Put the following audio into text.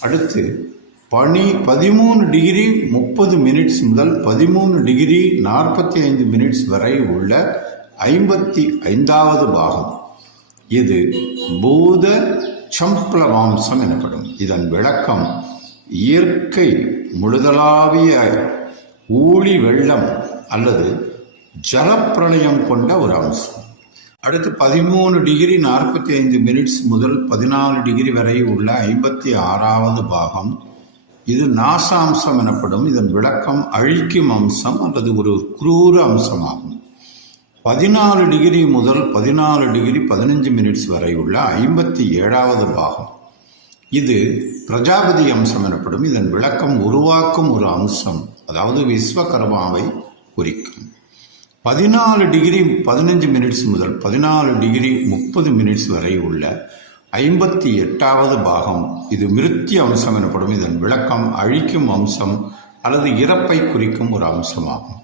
அடுத்து பனி பதிமூணு டிகிரி முப்பது மினிட்ஸ் முதல் பதிமூணு டிகிரி நாற்பத்தி ஐந்து மினிட்ஸ் வரை உள்ள ஐம்பத்தி ஐந்தாவது பாகம். இது பூத சம்பள மாம்சம் எனப்படும். இதன் விளக்கம் இயற்கை முழுதலாவிய ஊழி வெள்ளம் அல்லது ஜலப்பிரளயம் கொண்ட ஒரு அம்சம். அடுத்து பதிமூணு டிகிரி நாற்பத்தி ஐந்து மினிட்ஸ் முதல் பதினாலு டிகிரி வரை உள்ள ஐம்பத்தி ஆறாவது பாகம். இது நாசாம்சம் எனப்படும். இதன் விளக்கம் அழிக்கும் அம்சம் அல்லது ஒரு குரூர அம்சமாகும். பதினாலு டிகிரி முதல் பதினாலு டிகிரி பதினஞ்சு மினிட்ஸ் வரை உள்ள ஐம்பத்தி ஏழாவது பாகம். இது பிரஜாபதி அம்சம் எனப்படும். இதன் விளக்கம் உருவாக்கும் ஒரு அம்சம். அதாவது விஸ்வகர்மாவை குறிக்கும். பதினாலு டிகிரி பதினஞ்சு மினிட்ஸ் முதல் பதினாலு டிகிரி முப்பது மினிட்ஸ் வரை உள்ள ஐம்பத்தி எட்டாவது பாகம். இது மிருத்திய அம்சம் எனப்படும். இதன் விளக்கம் அழிக்கும் அம்சம் அல்லது இறப்பை குறிக்கும் ஒரு அம்சமாகும்.